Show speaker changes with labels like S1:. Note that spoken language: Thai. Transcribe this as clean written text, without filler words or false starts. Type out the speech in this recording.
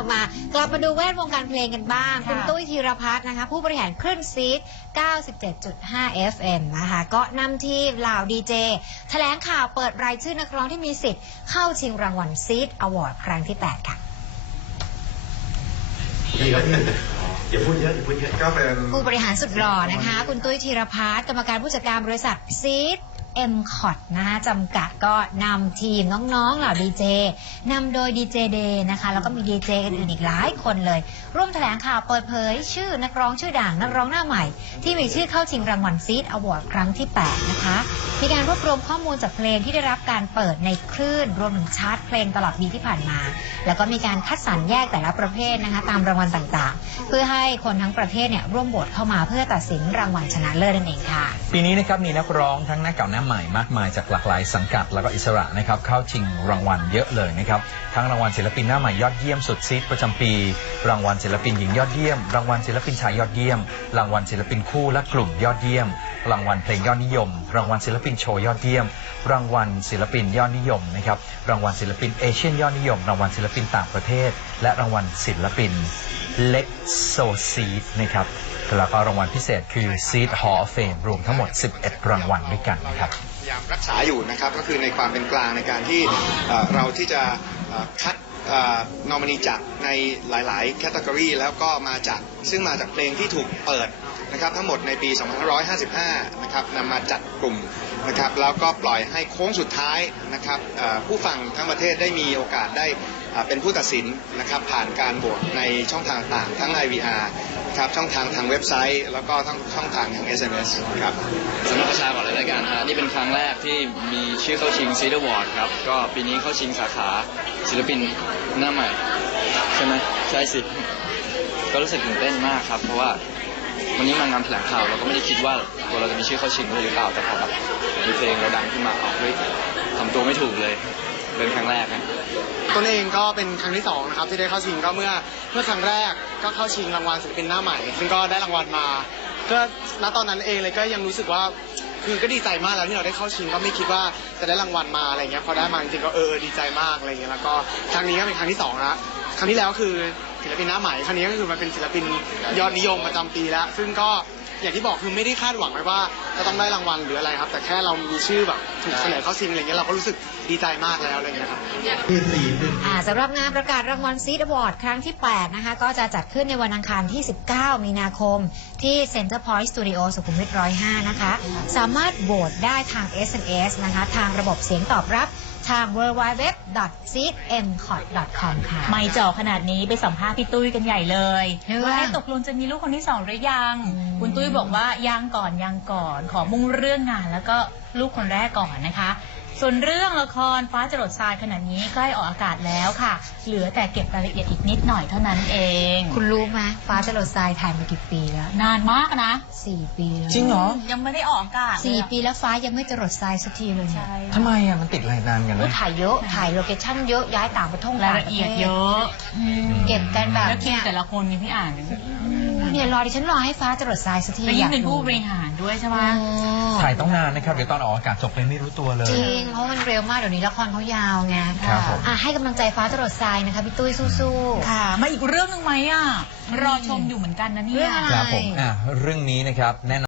S1: กลับมาดูแวดวงการเพลงกันบ้างคุณตุ้ยธีรพัฒน์นะคะผู้บริหารคลื่นซีด 97.5 FM นะคะก็นำทีมเหล่าดีเจแถลงข่าวเปิดรายชื่อนักร้องที่มีสิทธิ์เข้าชิงรางวัลซีดอวอร์ดครั้งที่ 8 ค่ะ
S2: อย่าพูดเยอะก็เป็น
S1: ผู้บริหารสุดหล่อนะคะคุณตุ้ยธีรพัฒน์กรรมการผู้จัดการบริษัทซีดMCOT นะคะจำกัดก็นำทีมน้องๆเหล่าดีเจนำโดยดีเจเดย์นะคะแล้วก็มีดีเจอื่นอีกหลายคนเลยร่วมแถลงข่าวเปิดเผยชื่อนักร้องชื่อดังนักร้องหน้าใหม่ที่มีชื่อเข้าชิงรางวัลซีดอวอร์ดครั้งที่ 8 นะคะมีการรวบรวมข้อมูลจากเพลงที่ได้รับการเปิดในคลื่นรวมถึงชาร์ตเพลงตลอดปีที่ผ่านมาแล้วก็มีการคัดสรรแยกแต่ละประเภทนะคะตามรางวัลต่างๆเพื่อให้คนทั้งประเทศเนี่ยร่วมโหวตเข้ามาเพื่อตัดสินรางวัลชนะเลิศนั่นเองค่ะ
S3: ปีนี้นะครับมีนักร้องทั้งหน้าเก่าหน้าใหม่มากมายจากหลากหลายสังกัดแล้วก็อิสระนะครับเข้าชิงรางวัลเยอะเลยนะครับทั้งรางวัลศิลปินหน้าใหม่ยอดเยี่ยมสุดซีดประจำปีรางวัลศิลปินหญิงยอดเยี่ยมรางวัลศิลปินชายยอดเยี่ยมรางวัลศิลปินคู่และกลุ่มยอดเยี่ยมรางวัลเพลงยอดนิยมรางวัลศิลปินโชว์ยอดเยี่ยมรางวัลศิลปินยอดนิยมนะครับรางวัลศิลปินเอเชียนยอดนิยมรางวัลศิลปินต่างประเทศและรางวัลศิลปินเล็กโซซีดนะครับแล้วก็รางวัลพิเศษคือ Seed Hall of Fame รวมทั้งหมด11รางวัลด้วยกันนะครับ
S2: พยายามรักษาอยู่นะครับก็คือในความเป็นกลางในการที่เราที่จะคัดนอมินีจากในหลายๆแคตตากรีแล้วก็มาจากเพลงที่ถูกเปิดนะครับทั้งหมดในปี 2555 นะครับนำมาจัดกลุ่มนะครับแล้วก็ปล่อยให้โค้งสุดท้ายนะครับผู้ฟังทั้งประเทศได้มีโอกาสได้เป็นผู้ตัดสินนะครับผ่านการโหวตในช่องทางต่างทั้ง IVR ครับช่องทางเว็บไซต์แล้วก็ทั้งช่องทางทาง SMS ครับ
S4: สำหรับประชาก่อนเลยรายการนี่เป็นครั้งแรกที่มีชื่อเข้าชิงซีดอวอร์ดครับก็ปีนี้เข้าชิงสาขาศิลปินหน้าใหม่ใช่ไหมใช่สิก็รู้สึกตื่นเต้นมากครับเพราะว่าวันนี้มางานแถลงข่าวเราก็ไม่ได้คิดว่าตัวเราจะมีชื่อเข้าชิงหรือเปล่าแต่พอแบบมีเพลงเราดังขึ้นมาเฮ้ยทำตัวไม่ถูกเลยเป็นครั้งแรกนะ
S5: ตนเองก็เป็นครั้งที่2นะครับที่ได้เข้าชิงก็เมื่อครั้งแรกก็เข้าชิงรางวัลศิลปินหน้าใหม่ซึ่งก็ได้รางวัลมาก็ณตอนนั้นเองเลยก็ยังรู้สึกว่าคือก็ดีใจมากแล้วที่เราได้เข้าชิงก็ไม่คิดว่าจะได้รางวัลมาอะไรเงี้ยพอได้มาจริงๆก็ดีใจมากอะไรเงี้ยแล้วก็ครั้งนี้ก็เป็นครั้งที่2แล้วครั้งที่แล้วคือศิลปินหน้าใหม่ครั้งนี้ก็คือมันเป็นศิลปินยอดนิยมประจำปีแล้วซึ่งก็อย่างที่บอกคือไม่ได้คาดหวังไว้ว่าจะต้องได้รางวัลหรืออะไรครับแต่แค่เรามีชื่อแบบถูกเสนอเข้าชิงอะไรเงี้ยเราก็รู้สึกดีใจมากแล้วอะไรเงี้ยครับ
S1: สำหรับงานประกาศรางวัลซีดอวอร์ดครั้งที่ 8 นะคะก็จะจัดขึ้นในวันอังคารที่ 19 มีนาคมที่เซ็นเตอร์พอยต์สตูดิโอสุขุมวิท 105 นะคะสามารถโหวตได้ทาง SMS นะคะทางระบบเสียงตอบรับทาง www.seedmcot.com ค่ะ
S6: ไม่จ่อขนาดนี้ไปสัมภาษณ์พี่ตุ้ยกันใหญ่เลยว่าตกลงจะมีลูกคนที่2หรือยังคุณตุ้ยบอกว่ายังก่อนขอมุ่งเรื่องงานแล้วก็ลูกคนแรกก่อนนะคะส่วนเรื่องละครฟ้าจรดทรายขนาดนี้ใกล้ออกอากาศแล้วค่ะเหลือแต่เก็บรายละเอียดอีกนิดหน่อยเท่านั้นเอง
S1: คุณรู้ไหมฟ้าจรดทรายถ่ายมากี่ปีแล้ว
S6: นานมากนะ
S1: 4 ปีแล้ว
S3: จริงเหรอ
S6: ยังไม่ได้ออกอากาศ
S1: 4 ปีแล้วฟ้ายังไม่จรดทรายสักทีเลย
S3: ทำไมมันติดอะไรนานกันนะ
S1: ถ่ายเยอะถ่ายโลเคชั่นเยอะย้ายต่างประเทศ
S6: รายละเอียดเยอะ
S1: เก็บกันแบบ
S6: แล้วคิวแต่ละคนมีพี่อ่าน
S1: เนี่ยดิฉันรอให้ฟ้าจรดทรายสักที
S6: ยิ่งเป็นผู้บริหารด้วยใช่ไหม
S3: ถ่ายต้องนานนะครับเดี๋ยวตอนออกอากาศจบไปไม่รู้ตัวเลย
S1: จริงเพราะมันเร็วมากเดี๋ยวนี้ละครเขายาวไงให้กำลังใจฟ้าจรดทรายนะคะพี่ตุ้ยสู้
S6: ๆค่ะมาอีกเรื่องนึงไหมรอชมอยู่เหมือนกันนะเนี่ย
S3: ครับผมเรื่องนี้นะครับแน่นอน